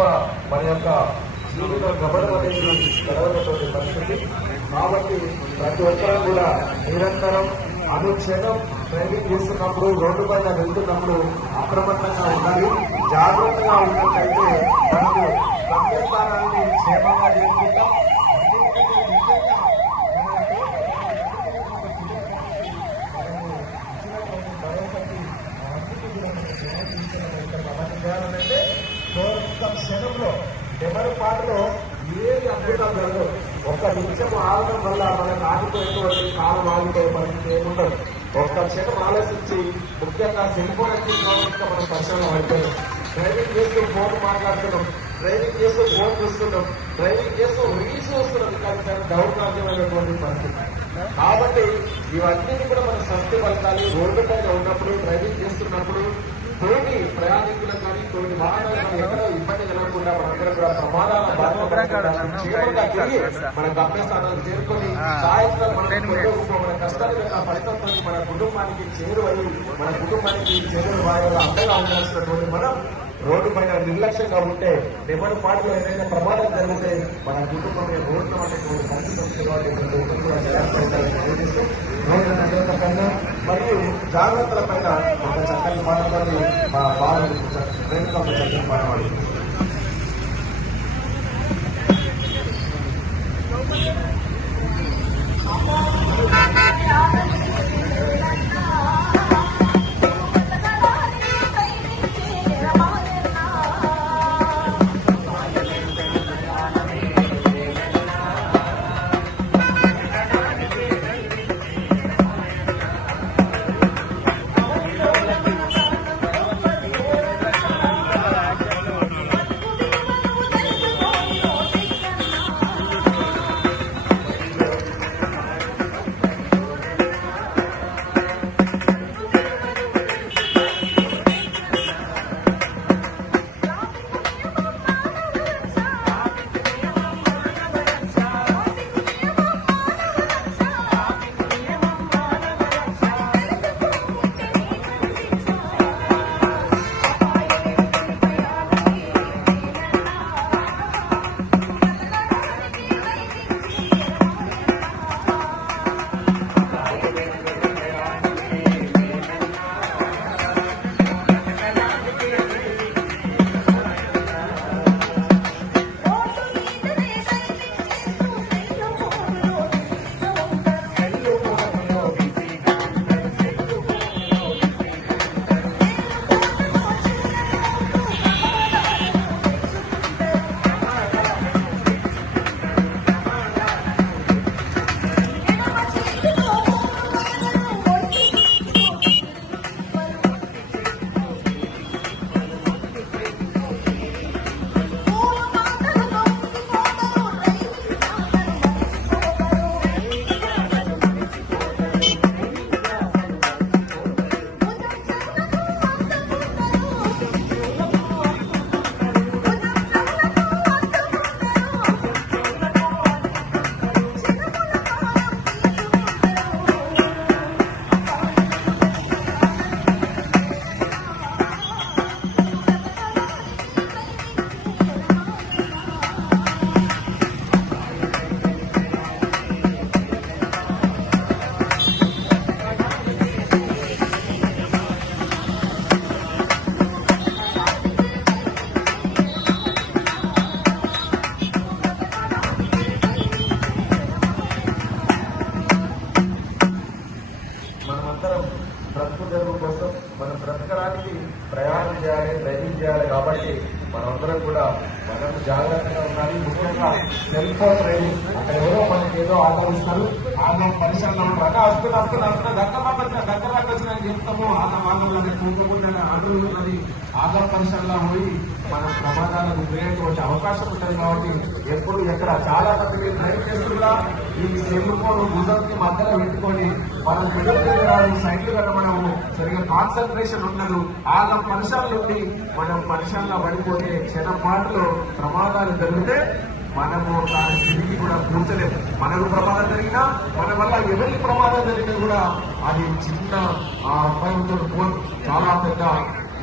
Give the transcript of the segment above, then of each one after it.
తప్ప మన యొక్క జీవితం గమనం అనేది జరగనటువంటి పరిస్థితి. కాబట్టి ప్రతి ఒక్కరూ కూడా నిరంతరం అనుక్షణం డ్రైవింగ్ చేస్తున్నప్పుడు, రోడ్డు పైన వెళ్తున్నప్పుడు అప్రమత్తంగా ఉండాలి. జాగ్రత్తగా ఉన్నట్లయితే మనకు గమ్యస్థానాన్ని క్షేమంగా చేరుకుంటాం. చేయాలంటే ఒక్క క్షణంలో ఎవరి పాటలో ఏది అద్భుతం జరగదు. ఒక్క నిమిషం ఆగడం వల్ల మనకు ఆగిపోయేటువంటి కాలం ఆగిపోయే పరిస్థితి ఏముండదు. ఒక్క క్షణం ఆలోచించి ముఖ్యంగా సెల్ ఫోన్ అంటే మనం పరిశ్రమ అయిపోయాం. డ్రైవింగ్ చేస్తూ ఫోన్ మాట్లాడుతున్నాం, డ్రైవింగ్ చేస్తూ ఫోన్ చూస్తున్నాం, డ్రైవింగ్ చేస్తూ రీల్స్ చూస్తున్నాం. కానీ చాలా దౌర్భాగ్యమైనటువంటి పరిస్థితి. కాబట్టి ఇవన్నీ కూడా మనం సంస్థ పలకాలి. రోడ్డు పైన ఉన్నప్పుడు, డ్రైవింగ్ చేస్తున్నప్పుడు తోటి ప్రయాణికులకు కానీ తోటి వాహనాలు కానీ ఎక్కడో ఇబ్బంది కలగకుండా మనందరం కూడా ప్రమాదాల బాధ్యతగా తిరిగి మన గమ్యస్థానాలు చేరుకొని సాయంత్రం మన కష్టాల యొక్క ఫలితంతో మన కుటుంబానికి చేరువై మన కుటుంబానికి చేరువ వారి అండగా ఉండాల్సినటువంటి మనం రోడ్డు పైన నిర్లక్ష్యంగా ఉంటే ఎవరి పాటలో ఏదైనా ప్రమాదం జరిగితే మన కుటుంబం రోడ్డు అనేటువంటి పరిస్థితి పైన మరియు జాగ్రత్తల పైన ఒక చక్కని పాటలు మా బాలు చక్కని పాడవాడు. కోసం మనం బ్రతకడానికి ప్రయాణం చేయాలి, డ్రైవింగ్ చేయాలి. కాబట్టి మనందరం కూడా మనం జాగ్రత్తగా ఉండాలి. ముఖ్యంగా సెల్ ఫోన్ డ్రైవింగ్. అక్కడ ఎవరో మనకి ఏదో ఆలోచిస్తారు, ఆగం పరిసరంలో ఉంటారు, వస్తున్నా దగ్గరకు వచ్చిన చెప్తాము వాళ్ళని కూకుండా అడుగు ఉన్నది ఆగం పరిసరంలో పోయి మనం ప్రమాదాలకు గురయ్యేటువంటి అవకాశం ఉంటుంది. కాబట్టి ఎప్పుడు ఎక్కడ చాలా మంది డ్రైవ్ చేస్తున్నా ఈ సెల్ ఫోన్ భుజంకి మధ్యలో పెట్టుకొని మనం సైట్లు కన్నా మనము సరిగా కాన్సన్ట్రేషన్ ఉండదు. ఆగం పరిసరాల నుండి మనం పరిసరంలో పడిపోతే క్షణం పాటలో ప్రమాదాలు జరిగితే మనము దాని తిరిగి కూడా కూర్చలేము. మనకు ప్రమాదం జరిగినా మన వల్ల ఎవరికి ప్రమాదం జరిగినా కూడా అది చిన్న అబ్బాయితో చాలా పెద్ద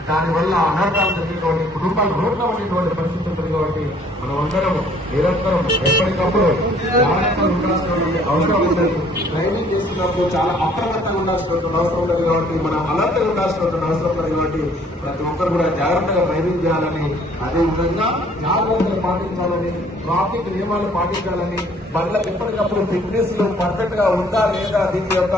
దానివల్ల అనర్థాలు జరిగేటువంటి కుటుంబాలు రోడ్ల ఉండేటువంటి పరిస్థితులు ఉంటుంది కాబట్టి మనం అందరం నిరంతరం ఎప్పటికప్పుడు జాగ్రత్తగా ఉండాల్సినటువంటి అవసరం ఉంటుంది. డ్రైవింగ్ చేస్తున్నప్పుడు చాలా అప్రమత్తంగా ఉండాల్సినటువంటి అవసరం ఉంటుంది కాబట్టి మనం అలర్ట్గా ఉండాల్సినటువంటి అవసరం ఉంటుంది కాబట్టి ప్రతి ఒక్కరు కూడా జాగ్రత్తగా డ్రైవింగ్ చేయాలని, అదేవిధంగా జాగ్రత్తలు పాటించాలని, ట్రాఫిక్ నియమాలు పాటించాలని, బండ్లకు ఎప్పటికప్పుడు ఫిట్నెస్ పర్ఫెక్ట్ గా ఉందా లేదా, దీని యొక్క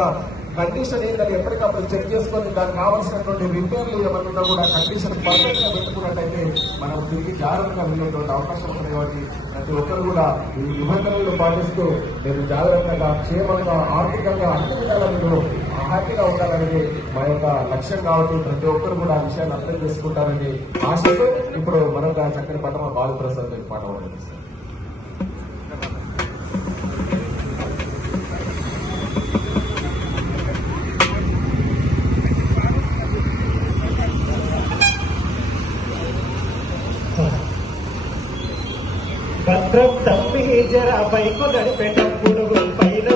కండిషన్ ఏంటని ఎప్పటికప్పుడు చెక్ చేసుకొని దానికి కావాల్సినటువంటి రిపేర్లు ఏమన్నా కూడా కండిషన్ పర్ఫెక్ట్ గా పెట్టుకున్నట్టయితే మనం తిరిగి జాగ్రత్తగా వెళ్ళేటువంటి అవకాశం ఉంటుంది కాబట్టి ప్రతి ఒక్కరు కూడా ఈ నిబంధనలు పాటిస్తూ మీరు జాగ్రత్తగా, క్షేమంగా, ఆర్థికంగా అన్ని విధాలా మీరు హ్యాపీగా ఉండాలనేది మా యొక్క లక్ష్యం కాబట్టి ప్రతి ఒక్కరు కూడా ఆ విషయాన్ని అర్థం చేసుకుంటారని ఆశతో ఇప్పుడు మరొక చక్కని పాట మా బాలప్రసాద్ గారి పాట పాడిస్తారు. భద్రం తప్పి జర పైకు నడిపేటప్పుడు పైన